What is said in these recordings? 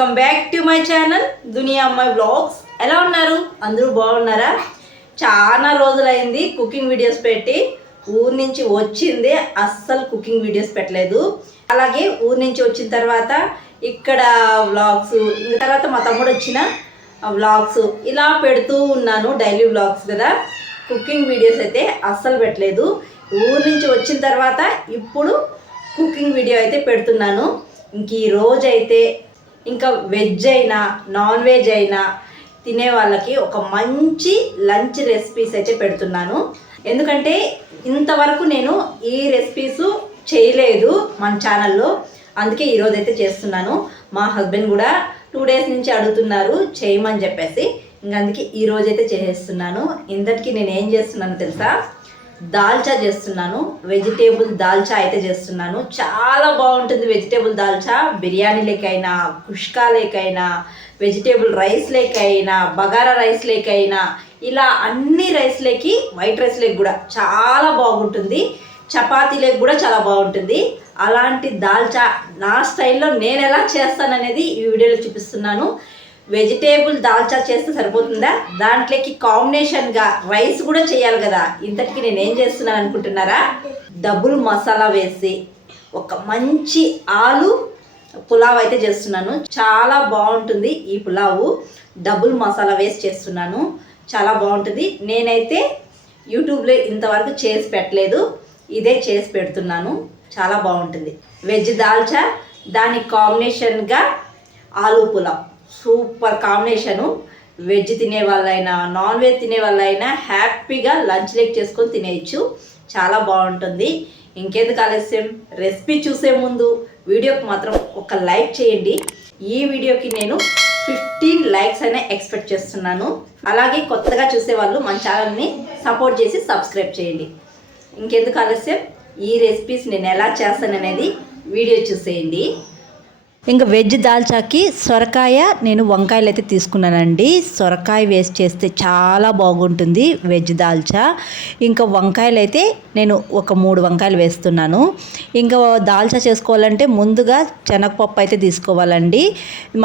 Welcome back to my channel దునియా అమ్మాయి vlogs. ఎలా ఉన్నారు? అందరూ బాగున్నారా? చాలా రోజులైంది కుకింగ్ వీడియోస్ పెట్టి. ఊరి నుంచి వచ్చిందే అస్సలు కుకింగ్ వీడియోస్ పెట్టలేదు. అలాగే ఊరి నుంచి వచ్చిన తర్వాత ఇక్కడ వ్లాగ్స్, ఇంకా తర్వాత మా తమ్ముడు వచ్చిన వ్లాగ్స్ ఇలా పెడుతూ ఉన్నాను. డైలీ వ్లాగ్స్ కదా, కుకింగ్ వీడియోస్ అయితే అస్సలు పెట్టలేదు. ఊరి నుంచి వచ్చిన తర్వాత ఇప్పుడు కుకింగ్ వీడియో అయితే పెడుతున్నాను. ఇంక ఈ రోజైతే ఇంకా వెజ్ అయినా నాన్ వెజ్ అయినా తినే వాళ్ళకి ఒక మంచి లంచ్ రెసిపీస్ అయితే పెడుతున్నాను. ఎందుకంటే ఇంతవరకు నేను ఈ రెసిపీస్ చేయలేదు మన ఛానల్లో, అందుకే ఈరోజు అయితే చేస్తున్నాను. మా హస్బెండ్ కూడా 2 days నుంచి అడుగుతున్నారు చేయమని చెప్పేసి, ఇంక అందుకే ఈరోజైతే చేసేస్తున్నాను. ఇంతటికి నేను ఏం చేస్తున్నాను తెలుసా? దాల్చా చేస్తున్నాను. వెజిటేబుల్ దాల్చా అయితే చేస్తున్నాను. చాలా బాగుంటుంది vegetable dalcha. Biryani లేకైనా, కుష్కా లేకైనా, vegetable rice లేకైనా, bagara rice లేకైనా, ఇలా అన్ని రైస్ లేకి, వైట్ రైస్ లేకి కూడా చాలా బాగుంటుంది. చపాతీ లేకి కూడా చాలా బాగుంటుంది. అలాంటి దాల్చా నా స్టైల్లో నేను ఎలా చేస్తాననేది ఈ వీడియోలో చూపిస్తున్నాను. వెజిటేబుల్ దాల్చా చేస్తే సరిపోతుందా? దాంట్లోకి కాంబినేషన్గా రైస్ కూడా చేయాలి కదా. ఇంతటికి నేను ఏం చేస్తున్నాను అనుకుంటున్నారా? డబుల్ మసాలా వేసి ఒక మంచి ఆలు పులావ్ అయితే చేస్తున్నాను. చాలా బాగుంటుంది ఈ పులావు. డబుల్ మసాలా వేసి చేస్తున్నాను, చాలా బాగుంటుంది. నేనైతే యూట్యూబ్లో ఇంతవరకు చేసి పెట్టలేదు, ఇదే చేసి పెడుతున్నాను. చాలా బాగుంటుంది వెజ్ దాల్చా. దానికి కాంబినేషన్గా ఆలు పులావ్ సూపర్ కాంబినేషను. వెజ్ తినే వాళ్ళైనా నాన్ వెజ్ తినే వాళ్ళైనా హ్యాపీగా లంచ్ లెక్ చేసుకొని తినేయచ్చు. చాలా బాగుంటుంది. ఇంకెందుకు ఆలస్యం, రెసిపీ చూసే ముందు వీడియోకి మాత్రం ఒక లైక్ చేయండి. ఈ వీడియోకి నేను 15 likes అయినా ఎక్స్పెక్ట్ చేస్తున్నాను. అలాగే కొత్తగా చూసే వాళ్ళు మన ఛానల్ని సపోర్ట్ చేసి సబ్స్క్రైబ్ చేయండి. ఇంకెందుకు ఆలస్యం, ఈ రెసిపీస్ నేను ఎలా చేస్తాననేది వీడియో చూసేయండి. ఇంకా వెజ్ దాల్చాకి సొరకాయ, నేను వంకాయలు అయితే తీసుకున్నానండి. సొరకాయ వేస్ట్ చేస్తే చాలా బాగుంటుంది వెజ్ దాల్చా. ఇంకా వంకాయలు అయితే నేను ఒక 3 వంకాయలు వేస్తున్నాను. ఇంకా దాల్చా చేసుకోవాలంటే ముందుగా శనగపప్పు అయితే తీసుకోవాలండి.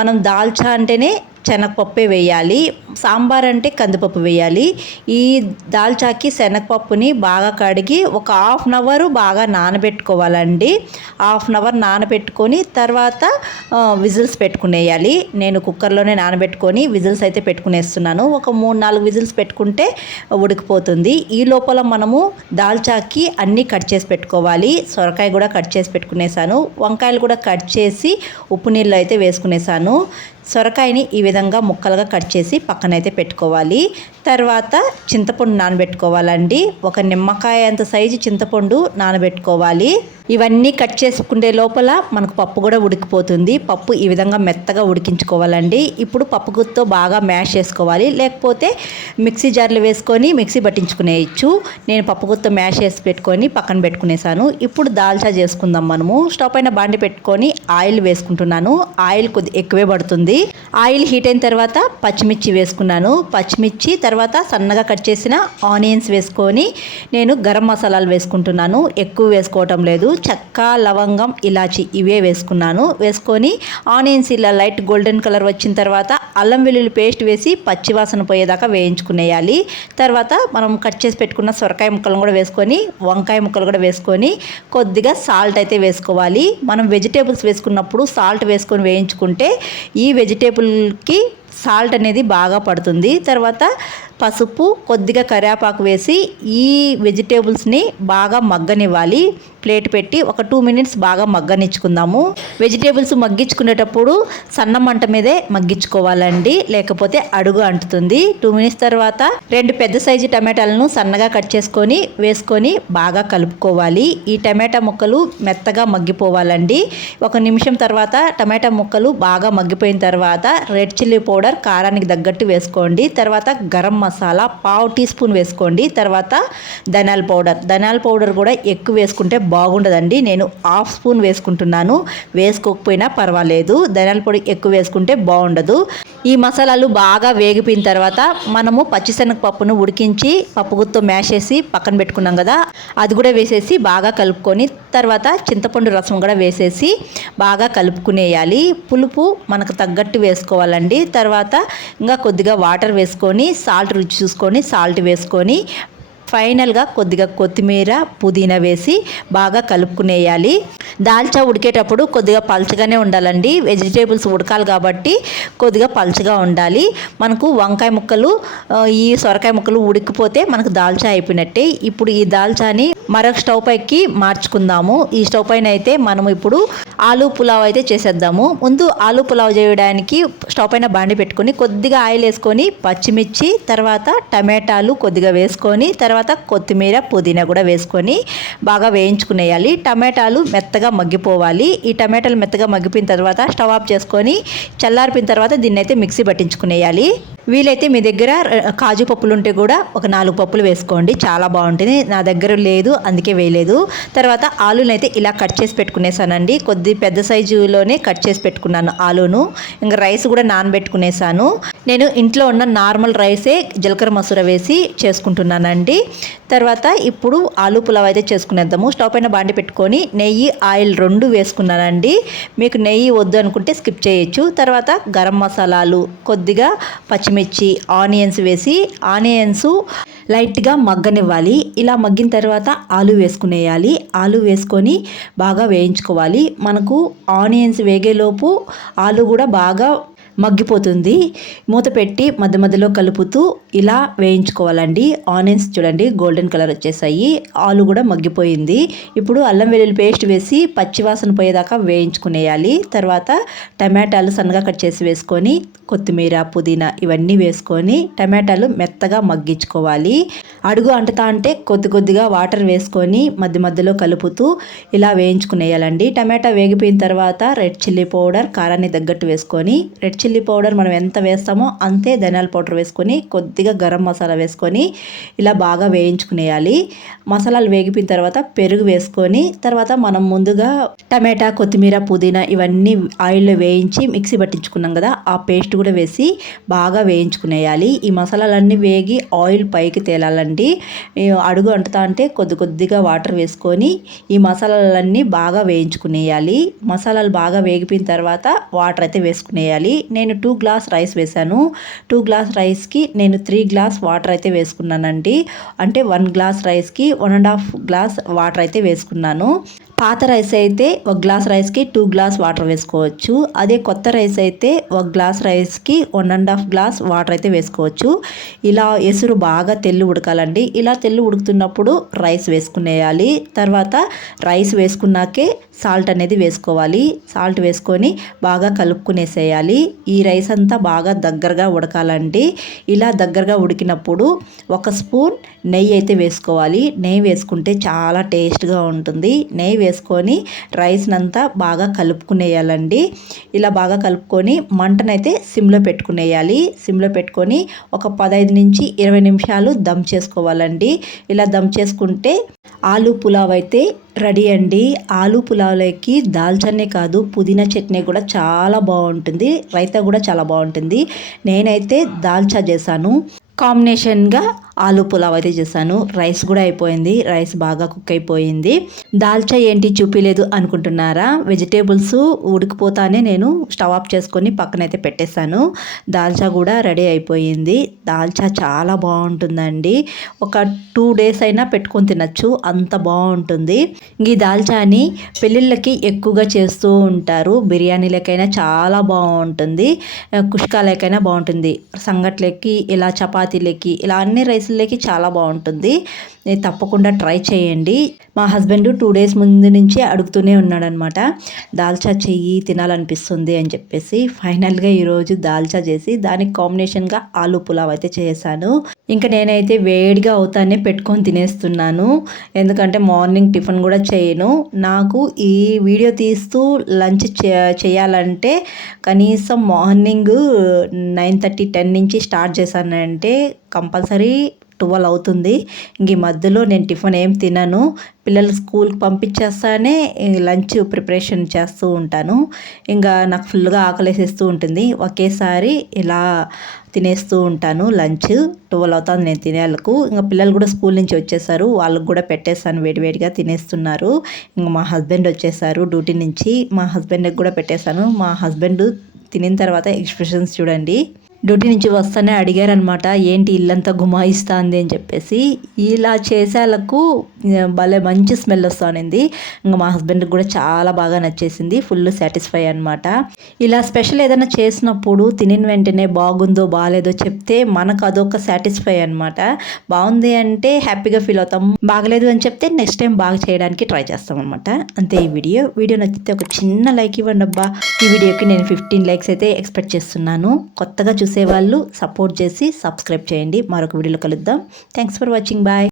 మనం దాల్చా అంటేనే శనగపప్పే వేయాలి, సాంబార్ అంటే కందిపప్పు వేయాలి. ఈ దాల్చాకి శనగపప్పుని బాగా కడిగి ఒక 1/2 hour బాగా నానబెట్టుకోవాలండి. 1/2 hour నానబెట్టుకొని తర్వాత విజిల్స్ పెట్టుకునేయాలి. నేను కుక్కర్లోనే నానబెట్టుకొని విజిల్స్ అయితే పెట్టుకునేస్తున్నాను. ఒక 3-4 విజిల్స్ పెట్టుకుంటే ఉడికిపోతుంది. ఈ లోపల మనము దాల్చాకి అన్నీ కట్ చేసి పెట్టుకోవాలి. సొరకాయ కూడా కట్ చేసి పెట్టుకునేసాను. వంకాయలు కూడా కట్ చేసి ఉప్పు నీళ్ళు అయితే వేసుకునేసాను. సొరకాయని ఈ విధంగా ముక్కలుగా కట్ చేసి పక్కనైతే పెట్టుకోవాలి. తర్వాత చింతపండు నానబెట్టుకోవాలండి. ఒక నిమ్మకాయ అంత సైజు చింతపండు నానబెట్టుకోవాలి. ఇవన్నీ కట్ చేసుకునే లోపల మనకు పప్పు కూడా ఉడికిపోతుంది. పప్పు ఈ విధంగా మెత్తగా ఉడికించుకోవాలండి. ఇప్పుడు పప్పు గుత్తో బాగా మ్యాష్ చేసుకోవాలి, లేకపోతే మిక్సీ జార్లో వేసుకొని మిక్సీ పట్టించుకునేయచ్చు. నేను పప్పు గుత్తో మ్యాష్ చేసి పెట్టుకొని పక్కన పెట్టుకునేసాను. ఇప్పుడు దాల్చా చేసుకుందాం. మనము స్టవ్ పైన బాండి పెట్టుకొని ఆయిల్ వేసుకుంటున్నాను. ఆయిల్ కొద్ది ఎక్కువే పడుతుంది. ఆయిల్ హీట్ అయిన తర్వాత పచ్చిమిర్చి వేసుకున్నాను. పచ్చిమిర్చి తర్వాత సన్నగా కట్ చేసిన ఆనియన్స్ వేసుకొని నేను గరం మసాలాలు వేసుకుంటున్నాను. ఎక్కువ వేసుకోవటం లేదు. చెక్క, లవంగం, ఇలాచి ఇవే వేసుకున్నాను. వేసుకొని ఆనియన్స్ ఇలా లైట్ గోల్డెన్ కలర్ వచ్చిన తర్వాత అల్లం వెల్లుల్లి పేస్ట్ వేసి పచ్చివాసన పోయేదాకా వేయించుకునేయాలి. తర్వాత మనం కట్ చేసి పెట్టుకున్న సొరకాయ ముక్కలను కూడా వేసుకొని, వంకాయ ముక్కలు కూడా వేసుకొని కొద్దిగా సాల్ట్ అయితే వేసుకోవాలి. మనం వెజిటేబుల్స్ వేసుకున్నప్పుడు సాల్ట్ వేసుకొని వేయించుకుంటే ఈ వెజిటేబుల్కి సాల్ట్ అనేది బాగా పడుతుంది. తర్వాత పసుపు, కొద్దిగా కరివేపాకు వేసి ఈ వెజిటేబుల్స్ని బాగా మగ్గనివ్వాలి. ప్లేట్ పెట్టి ఒక 2 minutes బాగా మగ్గనిచ్చుకుందాము. వెజిటేబుల్స్ మగ్గించుకునేటప్పుడు సన్న మంట మీదే మగ్గించుకోవాలండి, లేకపోతే అడుగు అంటుతుంది. 2 minutes తర్వాత 2 పెద్ద సైజు టమాటాలను సన్నగా కట్ చేసుకొని వేసుకొని బాగా కలుపుకోవాలి. ఈ టమాటా ముక్కలు మెత్తగా మగ్గిపోవాలండి. 1 నిమిషం తర్వాత టమాటా ముక్కలు బాగా మగ్గిపోయిన తర్వాత రెడ్ చిల్లీ పౌడర్ కారానికి తగ్గట్టు వేసుకోండి. తర్వాత గరం మసాలా 1/2 teaspoon వేసుకోండి. తర్వాత ధనియాల పౌడర్ కూడా ఎక్కువ వేసుకుంటే బాగుండదండి. నేను 1/2 spoon వేసుకుంటున్నాను. వేసుకోకపోయినా పర్వాలేదు, ధనియాల పొడి ఎక్కువ వేసుకుంటే బాగుండదు. ఈ మసాలాలు బాగా వేగిపోయిన తర్వాత మనము పచ్చిశనగపప్పును ఉడికించి పప్పు గుత్తో మ్యాష్ చేసి పక్కన పెట్టుకున్నాం కదా, అది కూడా వేసేసి బాగా కలుపుకొని తర్వాత చింతపండు రసం కూడా వేసేసి బాగా కలుపుకునేయాలి. పులుపు మనకు తగ్గట్టు వేసుకోవాలండి. తర్వాత ఇంకా కొద్దిగా వాటర్ వేసుకొని సాల్ట్ రుచి చూసుకొని సాల్ట్ వేసుకొని ఫైనల్గా కొద్దిగా కొత్తిమీర పుదీనా వేసి బాగా కలుపుకునేయాలి. దాల్చా ఉడికేటప్పుడు కొద్దిగా పల్చగానే ఉండాలండి. వెజిటేబుల్స్ ఉడకాలి కాబట్టి కొద్దిగా పల్చగా ఉండాలి. మనకు వంకాయ ముక్కలు ఈ సొరకాయ ముక్కలు ఉడికిపోతే మనకు దాల్చా అయిపోయినట్టే. ఇప్పుడు ఈ దాల్చాని మరొక స్టవ్ పైకి మార్చుకుందాము. ఈ స్టవ్ పైన అయితే మనం ఇప్పుడు ఆలూ పులావ్ అయితే చేసేద్దాము. ముందు ఆలూ పులావ్ చేయడానికి స్టవ్ పైన బాండి పెట్టుకొని కొద్దిగా ఆయిల్ వేసుకొని పచ్చిమిర్చి తర్వాత టమాటాలు కొద్దిగా వేసుకొని తర్వాత కొత్తిమీర పుదీనా కూడా వేసుకొని బాగా వేయించుకునేయాలి. టమాటాలు మెత్తగా మగ్గిపోవాలి. ఈ టమాటాలు మెత్తగా మగ్గిపోయిన తర్వాత స్టవ్ ఆఫ్ చేసుకొని చల్లారిపోయిన తర్వాత దీన్ని అయితే మిక్సీ పట్టించుకునేయాలి. వీలైతే మీ దగ్గర కాజు పప్పులు ఉంటే కూడా ఒక 4 పప్పులు వేసుకోండి, చాలా బాగుంటుంది. నా దగ్గర లేదు అందుకే వేయలేదు. తర్వాత ఆలూని అయితే ఇలా కట్ చేసి పెట్టుకునేసానండి. కొద్ది పెద్ద సైజులోనే కట్ చేసి పెట్టుకున్నాను ఆలూను. ఇంకా రైస్ కూడా నానబెట్టుకునేసాను. నేను ఇంట్లో ఉన్న నార్మల్ రైసే జీలకర్ర మసూర వేసి చేసుకుంటున్నానండి. తర్వాత ఇప్పుడు ఆలూ పులావ్ అయితే చేసుకునేద్దాము. స్టవ్ పైన బాండి పెట్టుకొని నెయ్యి ఆయిల్ 2 వేసుకున్నానండి. మీకు నెయ్యి వద్దు అనుకుంటే స్కిప్ చేయొచ్చు. తర్వాత గరం మసాలాలు కొద్దిగా పచ్చిమిర్చి ఆనియన్స్ వేసి ఆనియన్స్ లైట్గా మగ్గనివ్వాలి. ఇలా మగ్గిన తర్వాత ఆలు వేసుకునేయాలి. ఆలు వేసుకొని బాగా వేయించుకోవాలి. మనకు ఆనియన్స్ వేగేలోపు ఆలు కూడా బాగా మగ్గిపోతుంది. మూత పెట్టి మధ్య మధ్యలో కలుపుతూ ఇలా వేయించుకోవాలండి. ఆనియన్స్ చూడండి గోల్డెన్ కలర్ వచ్చేసాయి. ఆలు కూడా మగ్గిపోయింది. ఇప్పుడు అల్లం వెల్లుల్లి పేస్ట్ వేసి పచ్చివాసన పోయేదాకా వేయించుకునేయాలి. తర్వాత టమాటాలు సన్నగా కట్ చేసి వేసుకొని కొత్తిమీర పుదీనా ఇవన్నీ వేసుకొని టమాటాలు మెత్తగా మగ్గించుకోవాలి. అడుగు అంటుతా అంటే కొద్దిగా వాటర్ వేసుకొని మధ్య మధ్యలో కలుపుతూ ఇలా వేయించుకునేయాలండి. టమాటా వేగిపోయిన తర్వాత రెడ్ చిల్లీ పౌడర్ కారాన్ని తగ్గట్టు వేసుకొని రెడ్ చిల్లీ పౌడర్ మనం ఎంత వేస్తామో అంతే ధనియాల పౌడర్ వేసుకొని కొద్దిగా గరం మసాలా వేసుకొని ఇలా బాగా వేయించుకునేయాలి. మసాలాలు వేగిపోయిన తర్వాత పెరుగు వేసుకొని తర్వాత మనం ముందుగా టమాటా కొత్తిమీర పుదీనా ఇవన్నీ ఆయిల్లో వేయించి మిక్సీ పట్టించుకున్నాం కదా, ఆ పేస్ట్ కూడా వేసి బాగా వేయించుకునేయాలి. ఈ మసాలాలన్నీ వేగి ఆయిల్ పైకి తేలాలండి. అడుగు అంటుతా అంటే కొద్దిగా వాటర్ వేసుకొని ఈ మసాలాలన్నీ బాగా వేయించుకునేయాలి. మసాలాలు బాగా వేగిపోయిన తర్వాత వాటర్ అయితే వేసుకునేయాలి. నేను 2 గ్లాస్ రైస్ వేసాను. 2 గ్లాస్ రైస్కి నేను 3 గ్లాస్ వాటర్ అయితే వేసుకున్నానండి. అంటే 1 గ్లాస్ రైస్కి 1.5 గ్లాస్ వాటర్ అయితే వేసుకున్నాను. పాత రైస్ అయితే 1 గ్లాస్ రైస్కి 2 గ్లాస్ వాటర్ వేసుకోవచ్చు. అదే కొత్త రైస్ అయితే 1 గ్లాస్ రైస్కి 1.5 గ్లాస్ వాటర్ అయితే వేసుకోవచ్చు. ఇలా ఎసురు బాగా తెల్లు ఉడకాలండి. ఇలా తెల్లు ఉడుకుతున్నప్పుడు రైస్ వేసుకునేయాలి. తర్వాత రైస్ వేసుకున్నాకే సాల్ట్ అనేది వేసుకోవాలి. సాల్ట్ వేసుకొని బాగా కలుపుకునేసేయాలి. ఈ రైస్ అంతా బాగా దగ్గరగా ఉడకాలండి. ఇలా దగ్గరగా ఉడికినప్పుడు 1 స్పూన్ నెయ్యి అయితే వేసుకోవాలి. నెయ్యి వేసుకుంటే చాలా టేస్ట్గా ఉంటుంది. నెయ్యి వేసుకొని రైస్నంతా బాగా కలుపుకునేయాలండి. ఇలా బాగా కలుపుకొని మంటనైతే సిమ్లో పెట్టుకునేయాలి. సిమ్లో పెట్టుకొని ఒక 15 నుంచి 20 నిమిషాలు దమ్ చేసుకోవాలండి. ఇలా దమ్ చేసుకుంటే ఆలూ పులావ్ అయితే రెడీ అండి. ఆలూ పులావ్లోకి దాల్చానే కాదు పుదీనా చట్నీ కూడా చాలా బాగుంటుంది. రైతా కూడా చాలా బాగుంటుంది. నేనైతే దాల్చా చేశాను. కాంబినేషన్గా ఆలూ పులావ్ అయితే చేశాను. రైస్ కూడా అయిపోయింది. రైస్ బాగా కుక్ అయిపోయింది. దాల్చా ఏంటి చూపించలేదు అనుకుంటున్నారా? వెజిటేబుల్స్ ఉడికిపోతానే నేను స్టవ్ ఆఫ్ చేసుకొని పక్కనైతే పెట్టేశాను. దాల్చా కూడా రెడీ అయిపోయింది. దాల్చా చాలా బాగుంటుందండి. ఒక 2 డేస్ అయినా పెట్టుకొని తినచ్చు, అంత బాగుంటుంది. ఈ దాల్చాని పెళ్ళిళ్ళకి ఎక్కువగా చేస్తూ ఉంటారు. బిర్యానీలకైనా చాలా బాగుంటుంది, కుష్కాలకైనా బాగుంటుంది, సంగట్లకి ఇలా చపాతీలకి ఇలా అన్ని రైస్లకి చాలా బాగుంటుంది. తప్పకుండా ట్రై చేయండి. మా హస్బెండ్ 2 డేస్ ముందు నుంచి అడుగుతూనే ఉన్నాడనమాట, దాల్చా చెయ్యి తినాలనిపిస్తుంది అని చెప్పేసి. ఫైనల్గా ఈరోజు దాల్చా చేసి దానికి కాంబినేషన్గా ఆలూ పులావ్ అయితే చేశాను. ఇంకా నేనైతే వేడిగా అవుతానే పెట్టుకొని తినేస్తున్నాను. ఎందుకంటే మార్నింగ్ టిఫిన్ కూడా చేయను. నాకు ఈ వీడియో తీస్తూ లంచ్ చేయాలంటే కనీసం మార్నింగ్ 9:30 10 నుంచి స్టార్ట్ చేశానంటే కంపల్సరీ 12 అవుతుంది. ఇంక ఈ మధ్యలో నేను టిఫిన్ ఏం తినను. పిల్లలు స్కూల్కి పంపించేస్తానే లంచ్ ప్రిపరేషన్ చేస్తూ ఉంటాను. ఇంకా నాకు ఫుల్గా ఆకలేసేస్తూ ఉంటుంది. ఒకేసారి ఇలా తినేస్తూ ఉంటాను. లంచ్ 12 అవుతుంది నేను తినేళ్ళకు. ఇంకా పిల్లలు కూడా స్కూల్ నుంచి వచ్చేసారు, వాళ్ళకు కూడా పెట్టేస్తాను, వేడివేడిగా తినేస్తున్నారు. ఇంకా మా హస్బెండ్ వచ్చేసారు డ్యూటీ నుంచి, మా హస్బెండ్కి కూడా పెట్టేశాను. మా హస్బెండ్ తినిన తర్వాత ఎక్స్ప్రెషన్స్ చూడండి. డ్యూటీ నుంచి వస్తానే అడిగారనమాట, ఏంటి ఇల్లంతా గుమాయిస్తుంది అని చెప్పేసి. ఇలా చేసేలకు భలే మంచి స్మెల్ వస్తుంది. ఇంకా మా హస్బెండ్కి కూడా చాలా బాగా నచ్చేసింది, ఫుల్ సాటిస్ఫై అనమాట. ఇలా స్పెషల్ ఏదైనా చేసినప్పుడు తినిన వెంటనే బాగుందో బాగాలేదో చెప్తే మనకు అదొక సాటిస్ఫై అనమాట. బాగుంది అంటే హ్యాపీగా ఫీల్ అవుతాం, బాగలేదు అని చెప్తే నెక్స్ట్ టైం బాగా చేయడానికి ట్రై చేస్తాం అనమాట. అంతే ఈ వీడియో నచ్చితే ఒక చిన్న లైక్ ఇవ్వండి అబ్బా. ఈ వీడియోకి నేను 15 లైక్స్ అయితే ఎక్స్పెక్ట్ చేస్తున్నాను. కొత్తగా చూసేవాళ్ళు సపోర్ట్ చేసి సబ్స్క్రైబ్ చేయండి. మరొక వీడియోలో కలుద్దాం. Thanks for watching. బాయ్.